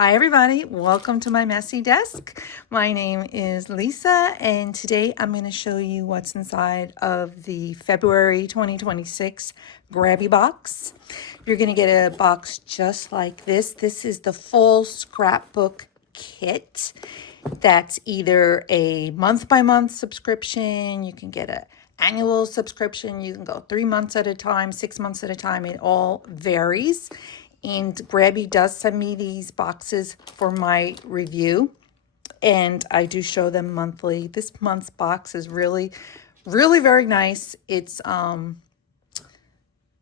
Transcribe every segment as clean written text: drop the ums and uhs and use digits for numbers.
Hi everybody, welcome to my messy desk. My name is Lisa and today I'm going to show you what's inside of the February 2026 Grabie box. You're going to get a box just like this. This is the full scrapbook kit. That's either a month-by-month subscription, you can get an annual subscription, you can go 3 months at a time, 6 months at a time, it all varies. And Grabie does send me these boxes for my review, and I do show them monthly. This month's box is really very nice. It's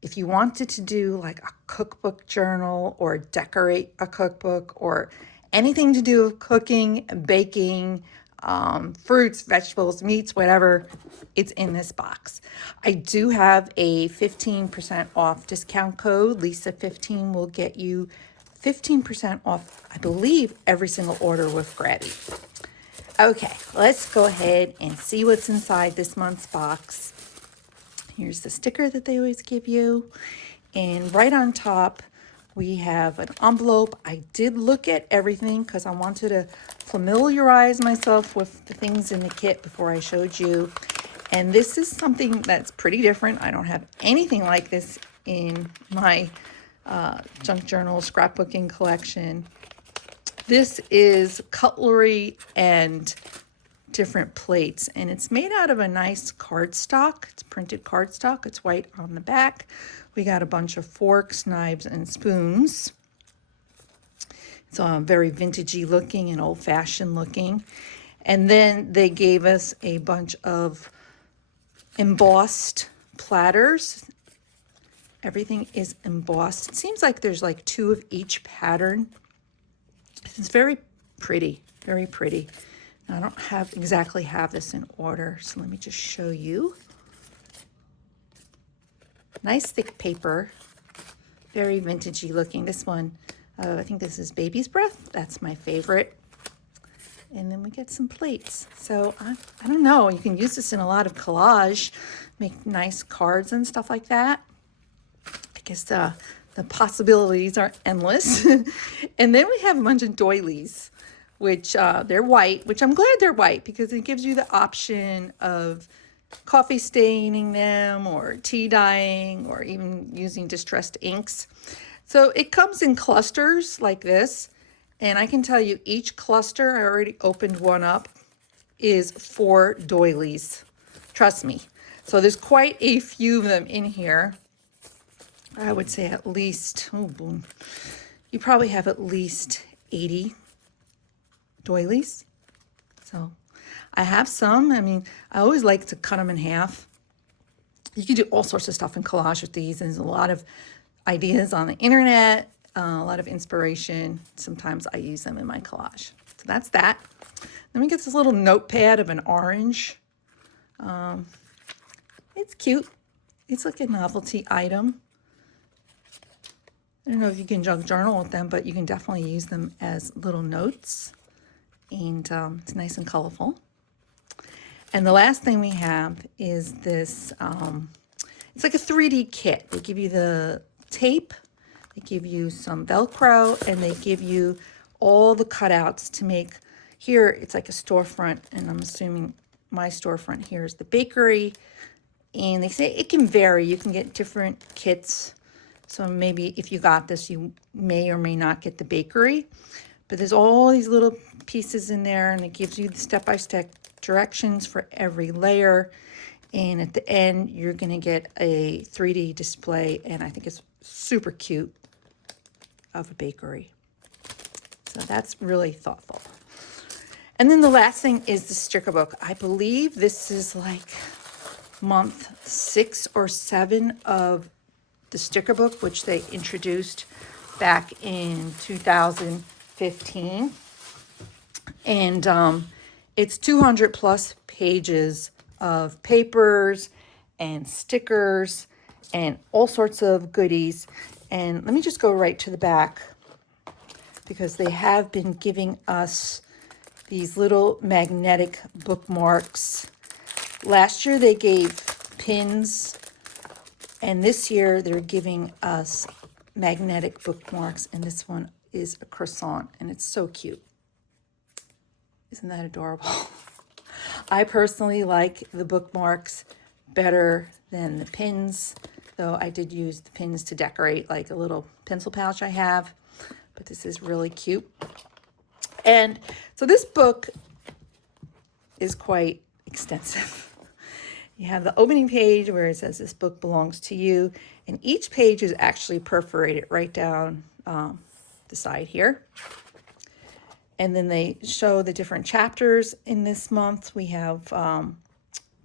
if you wanted to do like a cookbook journal or decorate a cookbook or anything to do with cooking, baking, fruits, vegetables, meats, whatever, it's in this box. I do have a 15% off discount code. Lisa15 will get you 15% off, I believe, every single order with Grabie. Okay, let's go ahead and see what's inside this month's box. Here's the sticker that they always give you. And right on top, we have an envelope. I did look at everything because I wanted to familiarize myself with the things in the kit before I showed you. And this is something that's pretty different. I don't have anything like this in my junk journal scrapbooking collection. This is cutlery and different plates, and it's made out of a nice cardstock. It's printed cardstock. It's white on the back. We got a bunch of forks, knives, and spoons. It's very vintagey looking and old-fashioned looking. And then they gave us a bunch of embossed platters. Everything is embossed. It seems like there's like 2 of each pattern. It's very pretty, very pretty. Now, I don't exactly have this in order, so let me just show you. Nice thick paper, very vintagey looking. This one, I think this is Baby's Breath. That's my favorite. And then we get some plates. So I don't know, you can use this in a lot of collage, make nice cards and stuff like that. I guess the possibilities are endless. And then we have a bunch of doilies, which they're white, which I'm glad they're white because it gives you the option of coffee staining them or tea dyeing or even using distressed inks. So it comes in clusters like this, and I can tell you each cluster, I already opened one up, is 4 doilies. Trust me. So there's quite a few of them in here. I would say at least, oh boom, you probably have at least 80 doilies. So I have some. I mean, I always like to cut them in half. You can do all sorts of stuff in collage with these. There's a lot of ideas on the internet, a lot of inspiration. Sometimes I use them in my collage. So that's that. Then we get this little notepad of an orange. It's cute. It's like a novelty item. I don't know if you can junk journal with them, but you can definitely use them as little notes. And it's nice and colorful. And the last thing we have is this, it's like a 3D kit. They give you the tape, they give you some Velcro, and they give you all the cutouts to make. Here, it's like a storefront, and I'm assuming my storefront here is the bakery. And they say it can vary. You can get different kits. So maybe if you got this, you may or may not get the bakery. But there's all these little pieces in there, and it gives you the step-by-step directions for every layer. And at the end, you're going to get a 3D display, and I think it's super cute, of a bakery. So that's really thoughtful. And then the last thing is the sticker book. I believe this is like month 6 or 7 of the sticker book, which they introduced back in 2015. And it's 200 plus pages of papers and stickers and all sorts of goodies. And let me just go right to the back, because they have been giving us these little magnetic bookmarks. Last year they gave pins, and this year they're giving us magnetic bookmarks, and this one is a croissant, and it's so cute. Isn't that adorable? I personally like the bookmarks better than the pins, though I did use the pins to decorate like a little pencil pouch I have, but this is really cute. And so this book is quite extensive. You have the opening page where it says this book belongs to you, and each page is actually perforated right down the side here. And then they show the different chapters in this month. We have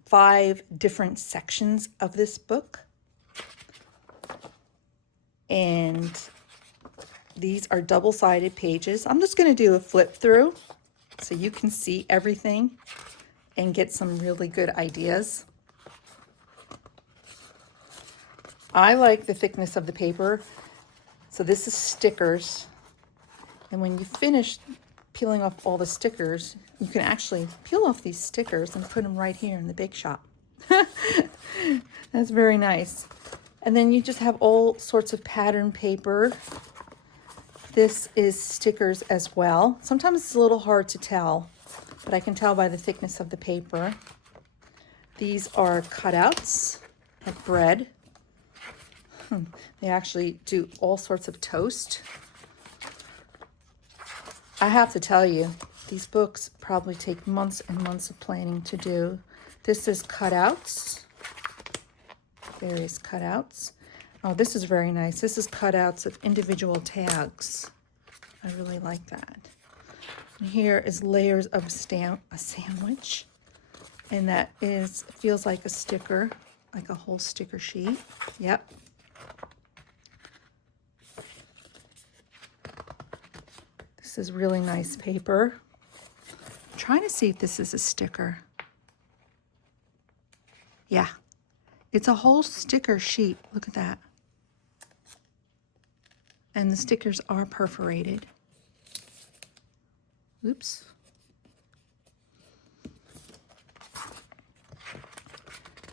5 different sections of this book. And these are double-sided pages. I'm just going to do a flip through so you can see everything and get some really good ideas. I like the thickness of the paper. So this is stickers. And when you finish peeling off all the stickers, you can actually peel off these stickers and put them right here in the bake shop. That's very nice. And then you just have all sorts of pattern paper. This is stickers as well. Sometimes it's a little hard to tell, but I can tell by the thickness of the paper. These are cutouts of bread. They actually do all sorts of toast. I have to tell you, these books probably take months and months of planning to do. This is cutouts, various cutouts. Oh, this is very nice. This is cutouts of individual tags. I really like that. And here is layers of a sandwich. And that feels like a sticker, like a whole sticker sheet. Yep. This is really nice paper. I'm trying to see if this is a sticker. Yeah, it's a whole sticker sheet. Look at that. And the stickers are perforated. Oops.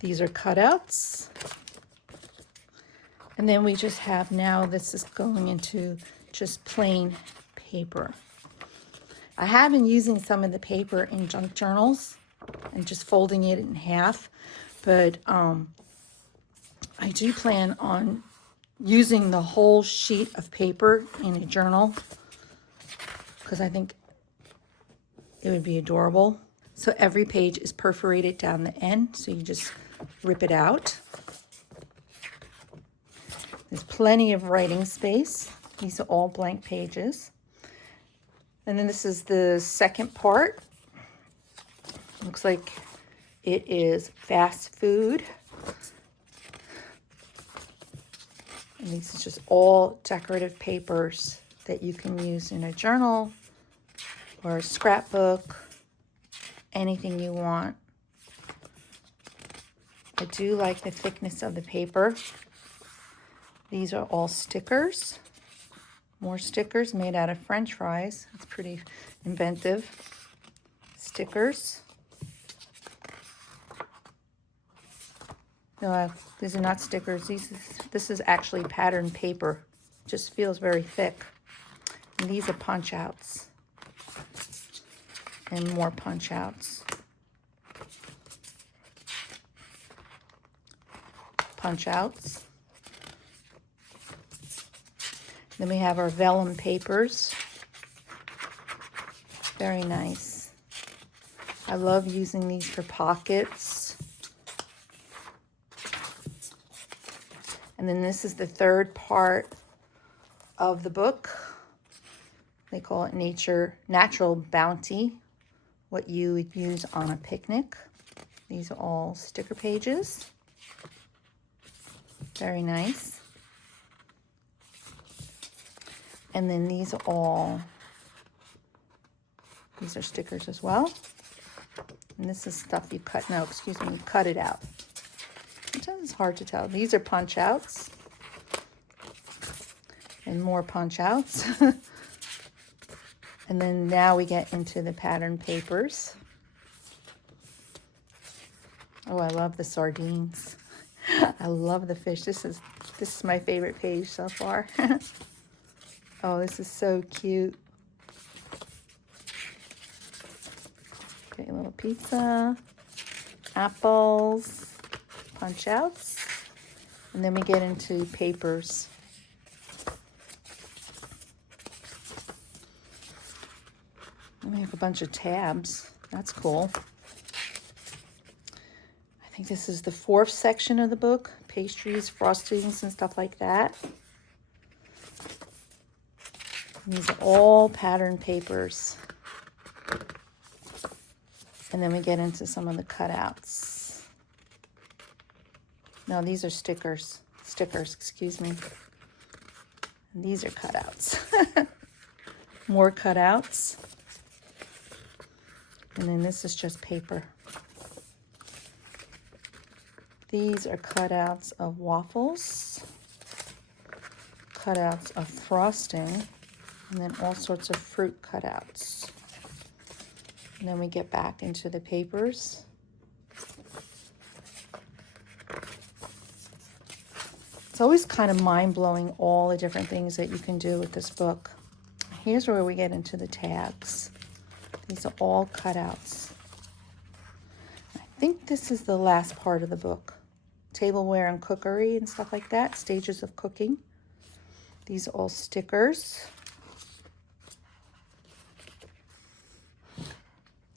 These are cutouts. And then we just have now, this is going into just plain paper. I have been using some of the paper in junk journals and just folding it in half, but I do plan on using the whole sheet of paper in a journal because I think it would be adorable. So every page is perforated down the end, so you just rip it out. There's plenty of writing space. These are all blank pages. And then this is the second part. Looks like it is fast food. And these are just all decorative papers that you can use in a journal or a scrapbook, anything you want. I do like the thickness of the paper. These are all stickers. More stickers made out of French fries. It's pretty inventive. Stickers. No, these are not stickers. This is actually patterned paper. Just feels very thick. And these are punch outs. And more punch outs. Punch outs. Then we have our vellum papers. Very nice. I love using these for pockets. And then this is the third part of the book. They call it Natural Bounty, what you would use on a picnic. These are all sticker pages. Very nice. And then these are stickers as well. And this is stuff you cut, you cut it out. Sometimes it's hard to tell. These are punch outs. And more punch outs. And then now we get into the pattern papers. Oh, I love the sardines. I love the fish. This is my favorite page so far. Oh, this is so cute. Okay, a little pizza, apples, punch outs, and then we get into papers. And we have a bunch of tabs. That's cool. I think this is the 4th section of the book. Pastries, frostings, and stuff like that. And these are all pattern papers. And then we get into some of the cutouts. No, these are stickers. Stickers, excuse me. And these are cutouts. More cutouts. And then this is just paper. These are cutouts of waffles, cutouts of frosting, and then all sorts of fruit cutouts. And then we get back into the papers. It's always kind of mind-blowing, all the different things that you can do with this book. Here's where we get into the tags. These are all cutouts. I think this is the last part of the book. Tableware and cookery and stuff like that. Stages of cooking. These are all stickers.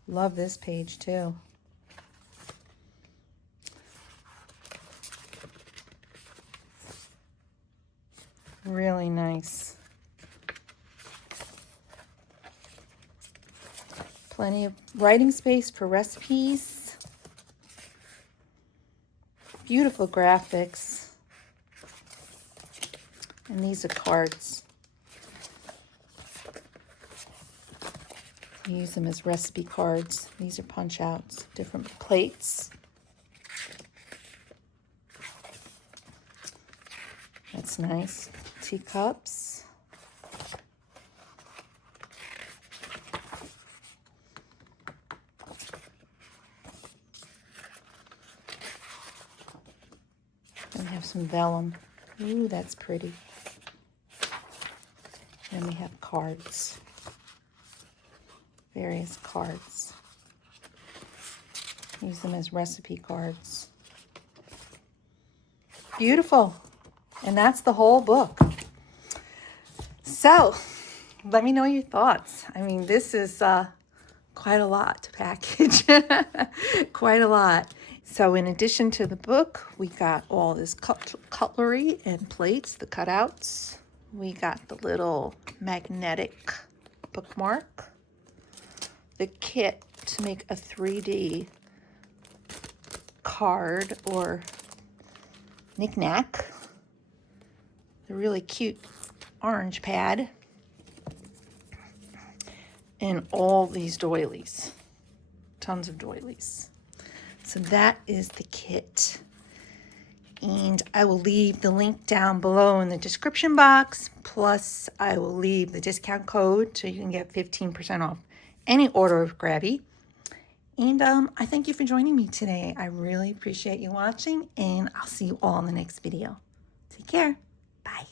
Love this page too. Really nice. Plenty of writing space for recipes. Beautiful graphics. And these are cards. You use them as recipe cards. These are punch outs, different plates. That's nice. Teacups. And we have some vellum. Ooh, that's pretty. And we have cards. Various cards. Use them as recipe cards. Beautiful. And that's the whole book. So, let me know your thoughts. I mean, this is quite a lot to package. Quite a lot. So in addition to the book, we got all this cutlery and plates, the cutouts. We got the little magnetic bookmark. The kit to make a 3D card or knick-knack. The really cute orange pad. And all these doilies. Tons of doilies. So that is the kit. And I will leave the link down below in the description box. Plus, I will leave the discount code so you can get 15% off any order of Grabie. And I thank you for joining me today. I really appreciate you watching, and I'll see you all in the next video. Take care. Bye.